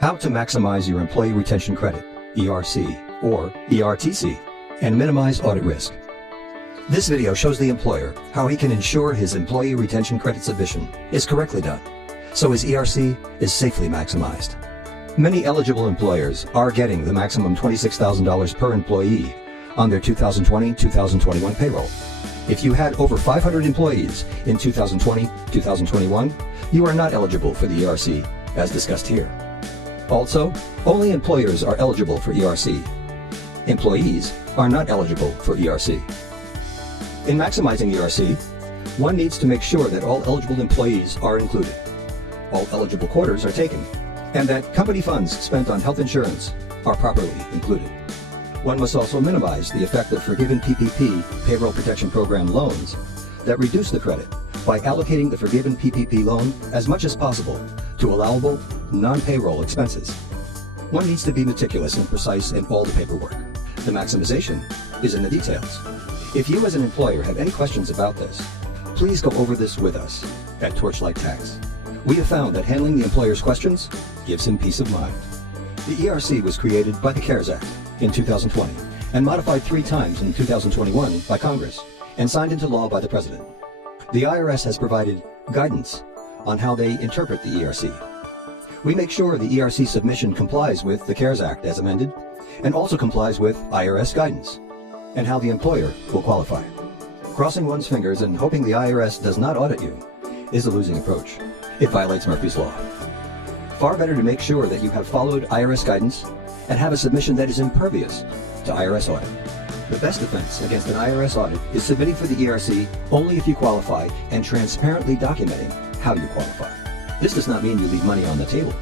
How to maximize your employee retention credit, ERC, or ERTC, and minimize audit risk. This video shows the employer how he can ensure his employee retention credit submission is correctly done, so his ERC is safely maximized. Many eligible employers are getting the maximum $26,000 per employee on their 2020-2021 payroll. If you had over 500 employees in 2020-2021, you are not eligible for the ERC, as discussed here. Also, only employers are eligible for ERC. Employees are not eligible for ERC. In maximizing ERC, one needs to make sure that all eligible employees are included, all eligible quarters are taken, and that company funds spent on health insurance are properly included. One must also minimize the effect of forgiven PPP Payroll Protection Program loans that reduce the credit by allocating the forgiven PPP loan as much as possible to allowable non-payroll expenses. One needs to be meticulous and precise in all the paperwork. The maximization is in the details. If you as an employer have any questions about this, please go over this with us at Torchlight Tax. We have found that handling the employer's questions gives him peace of mind. The ERC was created by the CARES Act in 2020 and modified 3 times in 2021 by Congress and signed into law by the President. The IRS has provided guidance on how they interpret the ERC. We make sure the ERC submission complies with the CARES Act as amended and also complies with IRS guidance and how the employer will qualify. Crossing one's fingers and hoping the IRS does not audit you is a losing approach. It violates Murphy's Law. Far better to make sure that you have followed IRS guidance and have a submission that is impervious to IRS audit. The best defense against an IRS audit is submitting for the ERC only if you qualify and transparently documenting how you qualify. This does not mean you leave money on the table.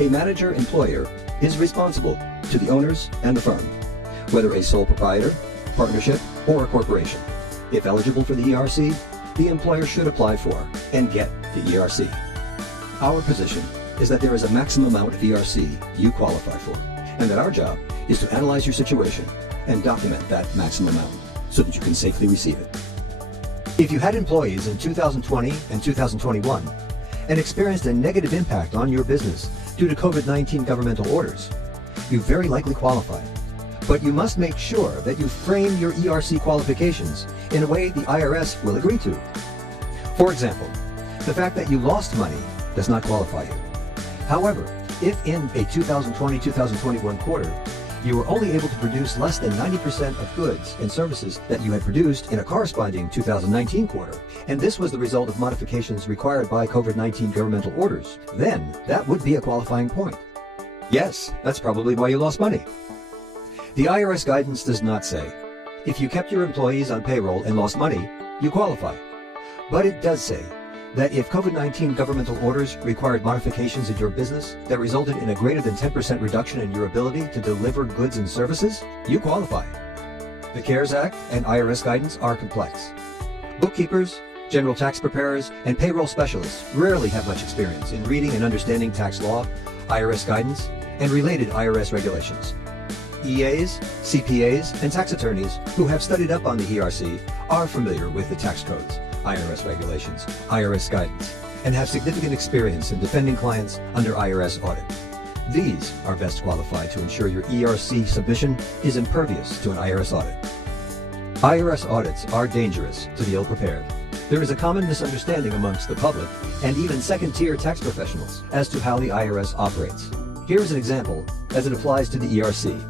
A manager-employer is responsible to the owners and the firm, whether a sole proprietor, partnership, or a corporation. If eligible for the ERC, the employer should apply for and get the ERC. Our position is that there is a maximum amount of ERC you qualify for, and that our job is to analyze your situation and document that maximum amount so that you can safely receive it. If you had employees in 2020 and 2021 and experienced a negative impact on your business due to COVID-19 governmental orders, you very likely qualify. But you must make sure that you frame your ERC qualifications in a way the IRS will agree to. For example, the fact that you lost money does not qualify you. However, if in a 2020-2021 quarter, you were only able to produce less than 90% of goods and services that you had produced in a corresponding 2019 quarter, and this was the result of modifications required by COVID-19 governmental orders, then that would be a qualifying point. Yes, that's probably why you lost money. The IRS guidance does not say, if you kept your employees on payroll and lost money, you qualify. But it does say that if COVID-19 governmental orders required modifications in your business that resulted in a greater than 10% reduction in your ability to deliver goods and services, you qualify. The CARES Act and IRS guidance are complex. Bookkeepers, general tax preparers, and payroll specialists rarely have much experience in reading and understanding tax law, IRS guidance, and related IRS regulations. EAs, CPAs, and tax attorneys who have studied up on the ERC are familiar with the tax codes, IRS regulations, IRS guidance, and have significant experience in defending clients under IRS audit. These are best qualified to ensure your ERC submission is impervious to an IRS audit. IRS audits are dangerous to the ill-prepared. There is a common misunderstanding amongst the public and even second-tier tax professionals as to how the IRS operates. Here is an example as it applies to the ERC.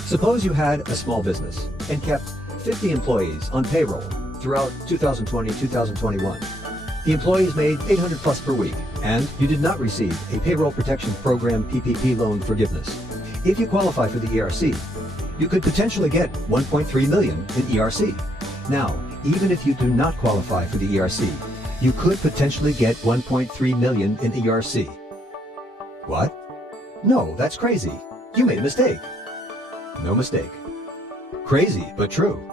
Suppose you had a small business and kept 50 employees on payroll throughout 2020-2021. The employees made $800 plus per week, and you did not receive a Payroll Protection Program PPP loan forgiveness. If you qualify for the ERC, you could potentially get $1.3 million in ERC. Now, even if you do not qualify for the ERC, you could potentially get $1.3 million in ERC. What? No, that's crazy. You made a mistake. No mistake. Crazy, but true.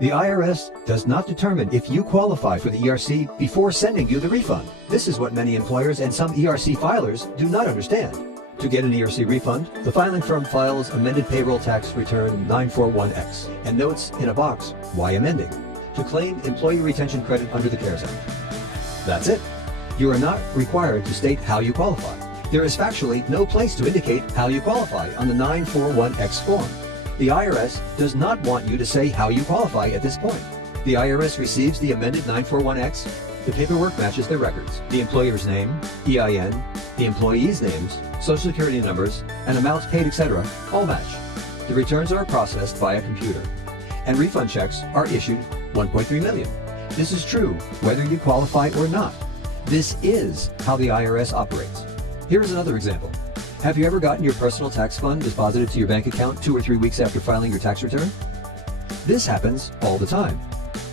The IRS does not determine if you qualify for the ERC before sending you the refund. This is what many employers and some ERC filers do not understand. To get an ERC refund, the filing firm files amended payroll tax return 941X and notes in a box, "Why amending?" to claim employee retention credit under the CARES Act. That's it. You are not required to state how you qualify. There is factually no place to indicate how you qualify on the 941X form. The IRS does not want you to say how you qualify at this point. The IRS receives the amended 941X. The paperwork matches their records. The employer's name, EIN, the employees' names, social security numbers, and amounts paid, etc. all match. The returns are processed via computer, and refund checks are issued 1.3 million. This is true whether you qualify or not. This is how the IRS operates. Here is another example. Have you ever gotten your personal tax fund deposited to your bank account 2 or 3 weeks after filing your tax return? This happens all the time.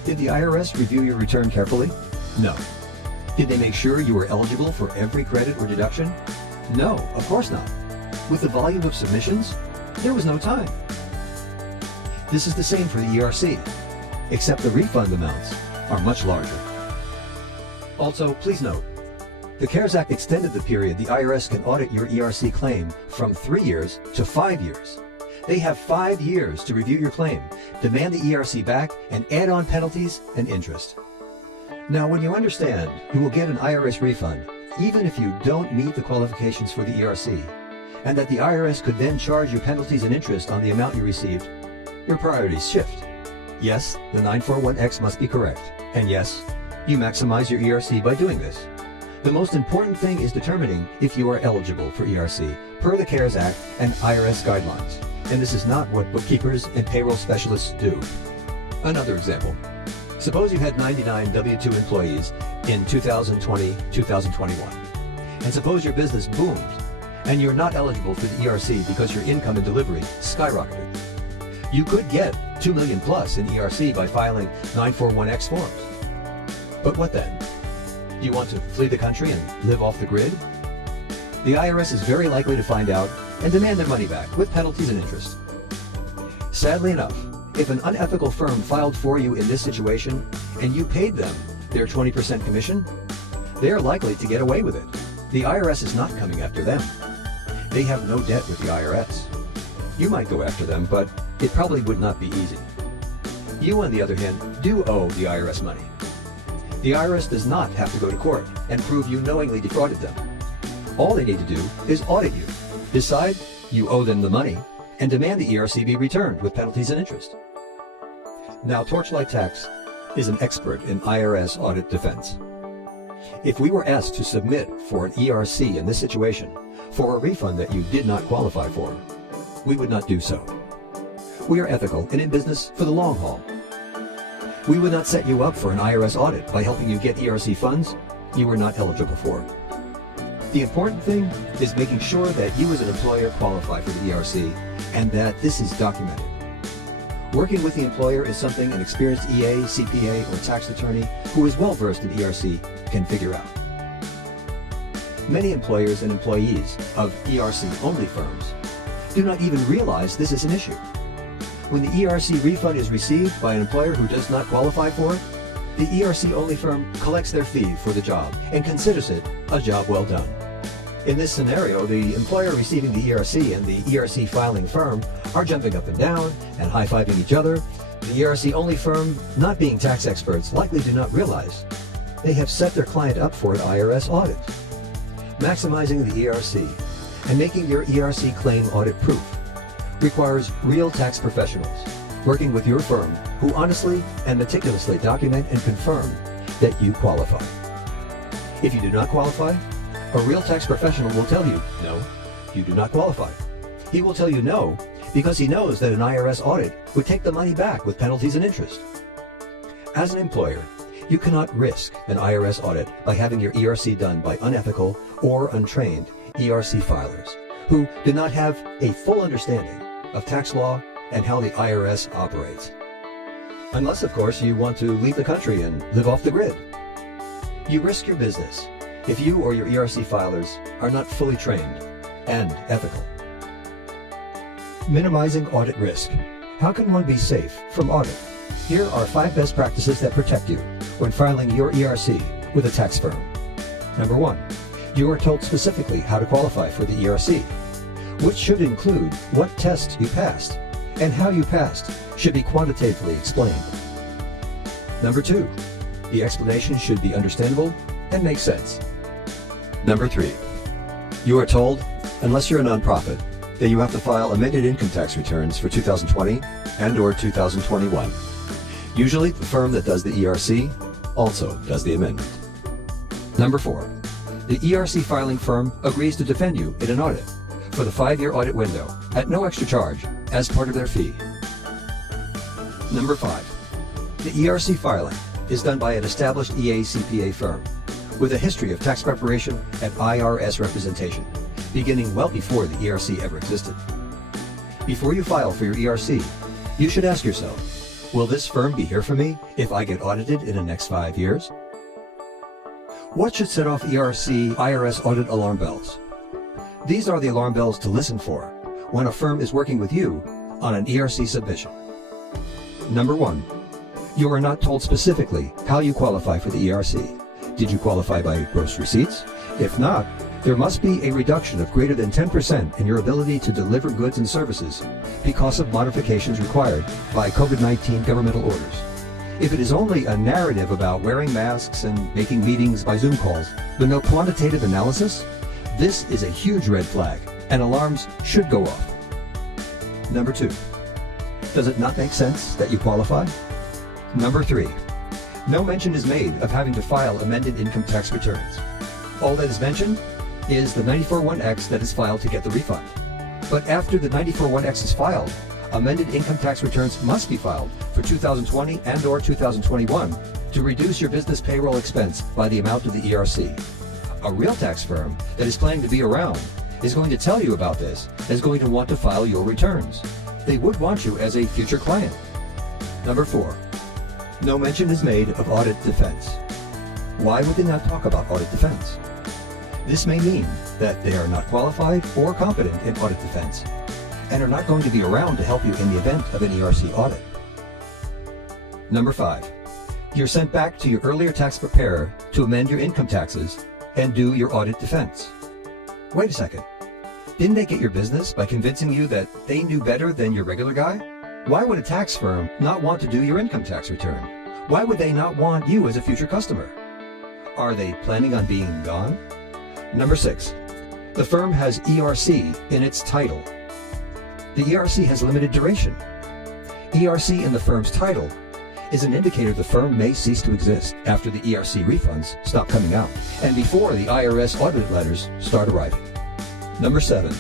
Did the IRS review your return carefully? No. Did they make sure you were eligible for every credit or deduction? No, of course not. With the volume of submissions, there was no time. This is the same for the ERC, except the refund amounts are much larger. Also, please note, the CARES Act extended the period the IRS can audit your ERC claim from 3 years to 5 years. They have 5 years to review your claim, demand the ERC back, and add on penalties and interest. Now, when you understand you will get an IRS refund, even if you don't meet the qualifications for the ERC, and that the IRS could then charge you penalties and interest on the amount you received, your priorities shift. Yes, the 941X must be correct. And yes, you maximize your ERC by doing this. The most important thing is determining if you are eligible for ERC per the CARES Act and IRS guidelines. And this is not what bookkeepers and payroll specialists do. Another example. Suppose you had 99 W-2 employees in 2020-2021. And suppose your business boomed and you're not eligible for the ERC because your income and delivery skyrocketed. You could get 2 million plus in ERC by filing 941X forms. But what then? Do you want to flee the country and live off the grid? The IRS is very likely to find out and demand their money back with penalties and interest. Sadly enough, if an unethical firm filed for you in this situation and you paid them their 20% commission, they are likely to get away with it. The IRS is not coming after them. They have no debt with the IRS. You might go after them, but it probably would not be easy. You, on the other hand, do owe the IRS money. The IRS does not have to go to court and prove you knowingly defrauded them. All they need to do is audit you, decide you owe them the money, and demand the ERC be returned with penalties and interest. Now, Torchlight Tax is an expert in IRS audit defense. If we were asked to submit for an ERC in this situation for a refund that you did not qualify for, we would not do so. We are ethical and in business for the long haul. We would not set you up for an IRS audit by helping you get ERC funds you were not eligible for. The important thing is making sure that you as an employer qualify for the ERC and that this is documented. Working with the employer is something an experienced EA, CPA, or tax attorney who is well versed in ERC can figure out. Many employers and employees of ERC-only firms do not even realize this is an issue. When the ERC refund is received by an employer who does not qualify for it, the ERC-only firm collects their fee for the job and considers it a job well done. In this scenario, the employer receiving the ERC and the ERC filing firm are jumping up and down and high-fiving each other. The ERC-only firm, not being tax experts, likely do not realize they have set their client up for an IRS audit. Maximizing the ERC and making your ERC claim audit-proof requires real tax professionals working with your firm who honestly and meticulously document and confirm that you qualify. If you do not qualify, a real tax professional will tell you, no, you do not qualify. He will tell you no because he knows that an IRS audit would take the money back with penalties and interest. As an employer, you cannot risk an IRS audit by having your ERC done by unethical or untrained ERC filers who do not have a full understanding of tax law and how the IRS operates. Unless, of course, you want to leave the country and live off the grid. You risk your business if you or your ERC filers are not fully trained and ethical. Minimizing audit risk. How can one be safe from audit? Here are 5 best practices that protect you when filing your ERC with a tax firm. Number 1, you are told specifically how to qualify for the ERC, which should include what test you passed and how you passed should be quantitatively explained. Number 2, the explanation should be understandable and make sense. Number 3, You are told, unless you're a nonprofit, that you have to file amended income tax returns for 2020 and/or 2021. Usually, the firm that does the ERC also does the amendment. Number 4. The ERC filing firm agrees to defend you in an audit for the 5-year audit window at no extra charge as part of their fee. Number 5. The ERC filing is done by an established EA/CPA firm with a history of tax preparation and IRS representation, beginning well before the ERC ever existed. Before you file for your ERC, you should ask yourself, will this firm be here for me if I get audited in the next 5 years? What should set off ERC IRS audit alarm bells? These are the alarm bells to listen for when a firm is working with you on an ERC submission. Number 1. You are not told specifically how you qualify for the ERC. Did you qualify by gross receipts? If not, there must be a reduction of greater than 10% in your ability to deliver goods and services because of modifications required by COVID-19 governmental orders. If it is only a narrative about wearing masks and making meetings by Zoom calls, but no quantitative analysis, this is a huge red flag, and alarms should go off. Number 2. Does it not make sense that you qualify? Number 3. No mention is made of having to file amended income tax returns. All that is mentioned is the 94-1X that is filed to get the refund. But after the 94-1X is filed, amended income tax returns must be filed for 2020 and/or 2021 to reduce your business payroll expense by the amount of the ERC. A real tax firm that is planning to be around is going to tell you about this, is going to want to file your returns. They would want you as a future client. Number 4. No mention is made of audit defense. Why would they not talk about audit defense? This may mean that they are not qualified or competent in audit defense and are not going to be around to help you in the event of an ERC audit. Number 5. You're sent back to your earlier tax preparer to amend your income taxes and do your audit defense. Wait a second. Didn't they get your business by convincing you that they knew better than your regular guy? Why would a tax firm not want to do your income tax return? Why would they not want you as a future customer? Are they planning on being gone? Number 6. The firm has ERC in its title. The ERC has limited duration. ERC in the firm's title is an indicator the firm may cease to exist after the ERC refunds stop coming out and before the IRS audit letters start arriving. Number 7.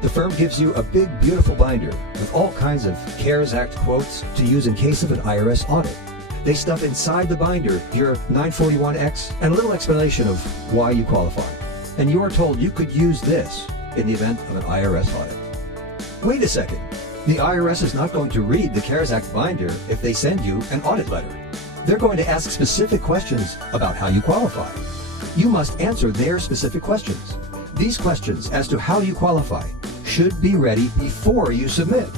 The firm gives you a big, beautiful binder with all kinds of CARES Act quotes to use in case of an IRS audit. They stuff inside the binder your 941X and a little explanation of why you qualify. And you are told you could use this in the event of an IRS audit. Wait a second. The IRS is not going to read the CARES Act binder if they send you an audit letter. They're going to ask specific questions about how you qualify. You must answer their specific questions. These questions as to how you qualify should be ready before you submit.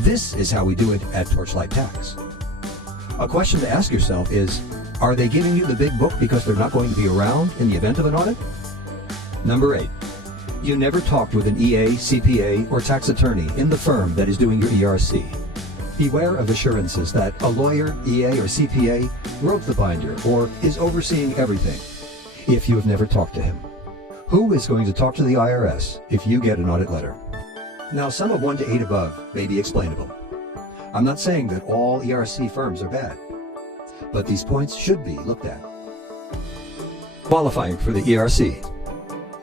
This is how we do it at Torchlight Tax. A question to ask yourself is, are they giving you the big book because they're not going to be around in the event of an audit? Number 8. You never talked with an EA, CPA, or tax attorney in the firm that is doing your ERC. Beware of assurances that a lawyer, EA, or CPA wrote the binder or is overseeing everything if you have never talked to him. Who is going to talk to the IRS if you get an audit letter? Now, some of 1 to 8 above may be explainable. I'm not saying that all ERC firms are bad, but these points should be looked at. Qualifying for the ERC.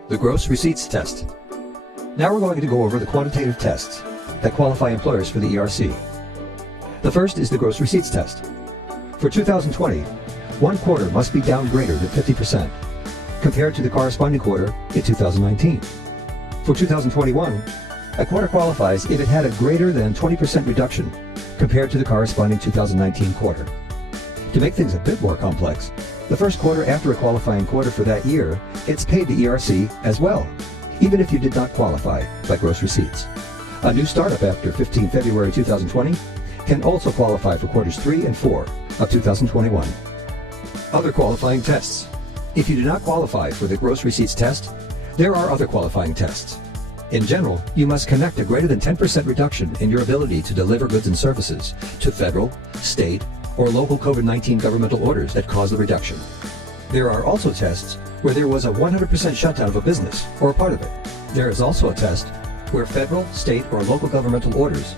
The gross receipts test. Now we're going to go over the quantitative tests that qualify employers for the ERC. The first is the gross receipts test. For 2020, one quarter must be down greater than 50% compared to the corresponding quarter in 2019. For 2021, a quarter qualifies if it had a greater than 20% reduction compared to the corresponding 2019 quarter. To make things a bit more complex, the first quarter after a qualifying quarter for that year gets paid the ERC as well, even if you did not qualify by gross receipts. A new startup after 15 February 2020 can also qualify for quarters 3 and 4 of 2021. Other qualifying tests. If you do not qualify for the gross receipts test, there are other qualifying tests. In general, you must connect a greater than 10% reduction in your ability to deliver goods and services to federal, state, or local COVID-19 governmental orders that cause the reduction. There are also tests where there was a 100% shutdown of a business or a part of it. There is also a test where federal, state, or local governmental orders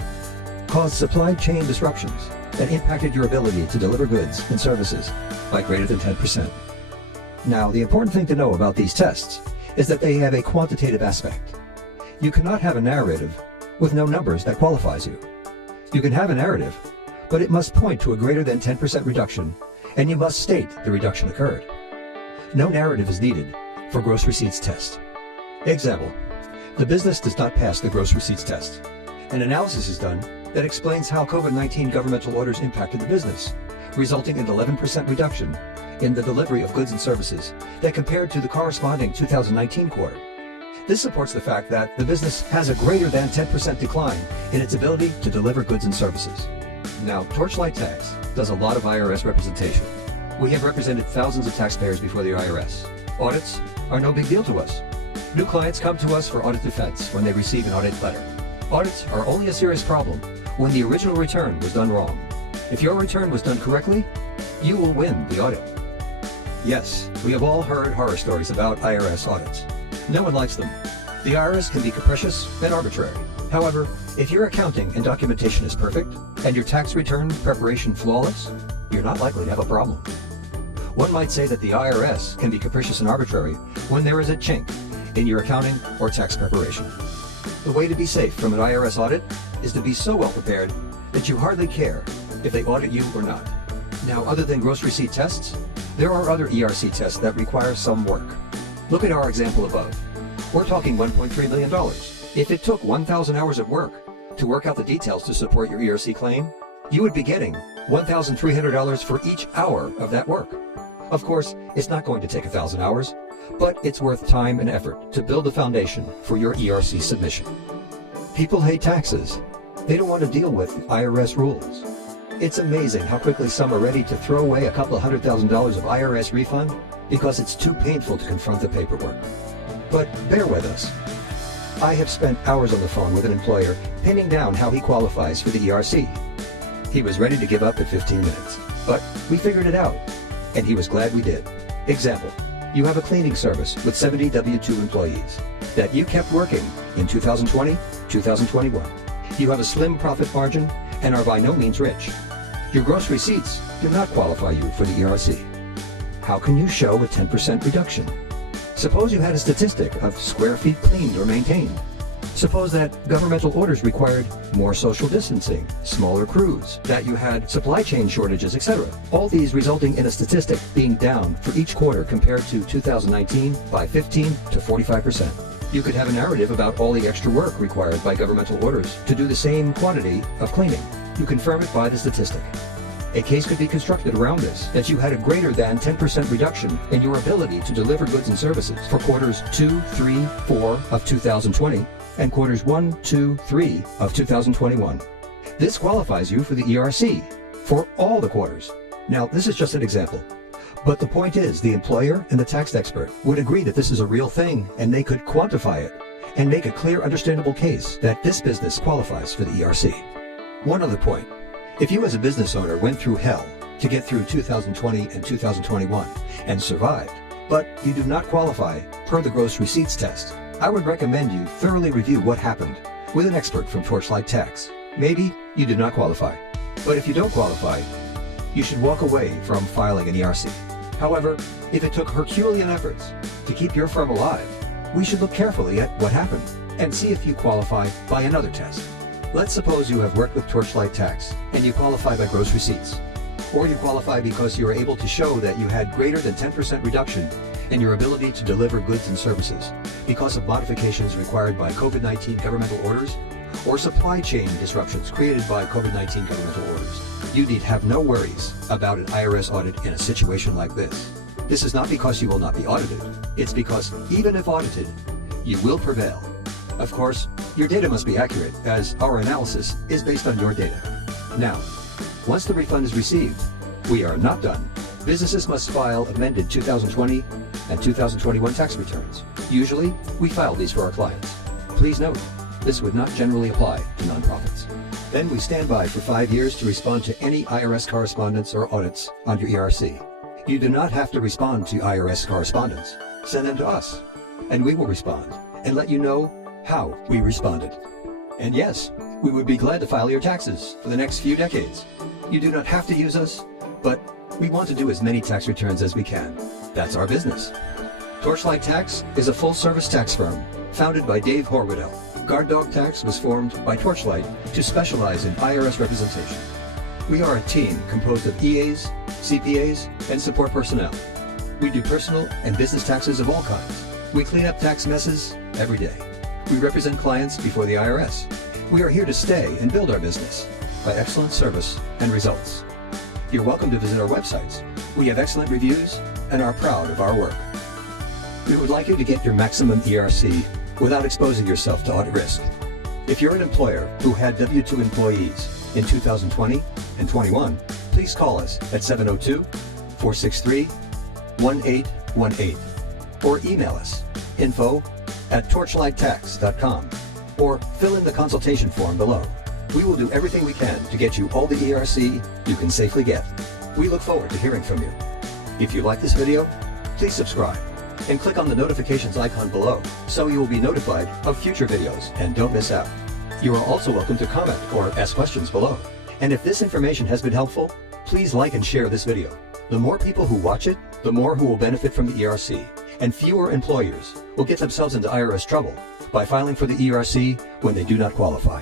caused supply chain disruptions that impacted your ability to deliver goods and services by greater than 10%. Now, the important thing to know about these tests is that they have a quantitative aspect. You cannot have a narrative with no numbers that qualifies you. You can have a narrative, but it must point to a greater than 10% reduction, and you must state the reduction occurred. No narrative is needed for gross receipts test. Example, the business does not pass the gross receipts test. An analysis is done that explains how COVID-19 governmental orders impacted the business, resulting in an 11% reduction in the delivery of goods and services that compared to the corresponding 2019 quarter. This supports the fact that the business has a greater than 10% decline in its ability to deliver goods and services. Now, Torchlight Tax does a lot of IRS representation. We have represented thousands of taxpayers before the IRS. Audits are no big deal to us. New clients come to us for audit defense when they receive an audit letter. Audits are only a serious problem when the original return was done wrong. If your return was done correctly, you will win the audit. Yes, we have all heard horror stories about IRS audits. No one likes them. The IRS can be capricious and arbitrary. However, if your accounting and documentation is perfect and your tax return preparation flawless, you're not likely to have a problem. One might say that the IRS can be capricious and arbitrary when there is a chink in your accounting or tax preparation. The way to be safe from an IRS audit is to be so well prepared that you hardly care if they audit you or not. Now, other than gross receipt tests, there are other ERC tests that require some work. Look at our example above. We're talking $1.3 million. If it took 1,000 hours of work to work out the details to support your ERC claim, you would be getting $1,300 for each hour of that work. Of course, it's not going to take 1,000 hours, but it's worth time and effort to build a foundation for your ERC submission. People hate taxes. They don't want to deal with IRS rules. It's amazing how quickly some are ready to throw away a couple of $100,000 of IRS refund because it's too painful to confront the paperwork. But bear with us. I have spent hours on the phone with an employer pinning down how he qualifies for the ERC. He was ready to give up at 15 minutes, but we figured it out, and he was glad we did. Example, you have a cleaning service with 70 W-2 employees that you kept working in 2020, 2021. You have a slim profit margin and are by no means rich. Your gross receipts do not qualify you for the ERC. How can you show a 10% reduction? Suppose you had a statistic of square feet cleaned or maintained. Suppose that governmental orders required more social distancing, smaller crews, that you had supply chain shortages, etc. All these resulting in a statistic being down for each quarter compared to 2019 by 15 to 45%. You could have a narrative about all the extra work required by governmental orders to do the same quantity of cleaning. You confirm it by the statistic. A case could be constructed around this, that you had a greater than 10% reduction in your ability to deliver goods and services for quarters 2, 3, 4 of 2020 and quarters 1, 2, 3 of 2021. This qualifies you for the ERC for all the quarters. Now, this is just an example, but the point is the employer and the tax expert would agree that this is a real thing and they could quantify it and make a clear, understandable case that this business qualifies for the ERC. One other point. If you as a business owner went through hell to get through 2020 and 2021 and survived, but you do not qualify per the gross receipts test, I would recommend you thoroughly review what happened with an expert from Torchlight Tax. Maybe you do not qualify, but if you don't qualify, you should walk away from filing an ERC. However, if it took Herculean efforts to keep your firm alive, we should look carefully at what happened and see if you qualify by another test. Let's suppose you have worked with Torchlight Tax and you qualify by gross receipts, or you qualify because you were able to show that you had greater than 10% reduction in your ability to deliver goods and services because of modifications required by COVID-19 governmental orders or supply chain disruptions created by COVID-19 governmental orders. You need have no worries about an IRS audit in a situation like this. This is not because you will not be audited. It's because even if audited, you will prevail. Of course, your data must be accurate, as our analysis is based on your data. Now, once the refund is received, we are not done. Businesses must file amended 2020 and 2021 tax returns. Usually, we file these for our clients. Please note, this would not generally apply to nonprofits. Then we stand by for 5 years to respond to any IRS correspondence or audits on your ERC. You do not have to respond to IRS correspondence. send them to us, and we will respond and let you know how we responded. And yes, we would be glad to file your taxes for the next few decades. You do not have to use us, but we want to do as many tax returns as we can. That's our business. Torchlight Tax is a full-service tax firm founded by Dave Horwedel. Guard Dog Tax was formed by Torchlight to specialize in IRS representation. We are a team composed of EAs, CPAs, and support personnel. We do personal and business taxes of all kinds. We clean up tax messes every day. We represent clients before the IRS. We are here to stay and build our business by excellent service and results. You're welcome to visit our websites. We have excellent reviews and are proud of our work. We would like you to get your maximum ERC without exposing yourself to audit risk. If you're an employer who had W-2 employees in 2020 and 21, please call us at 702-463-1818 or email us info@torchlighttax.com or fill in the consultation form below. We will do everything we can to get you all the ERC you can safely get. We look forward to hearing from you. If you like this video, please subscribe and click on the notifications icon below so you will be notified of future videos and don't miss out. You are also welcome to comment or ask questions below. And if this information has been helpful, please like and share this video. The more people who watch it, the more who will benefit from the ERC, and fewer employers will get themselves into IRS trouble by filing for the ERC when they do not qualify.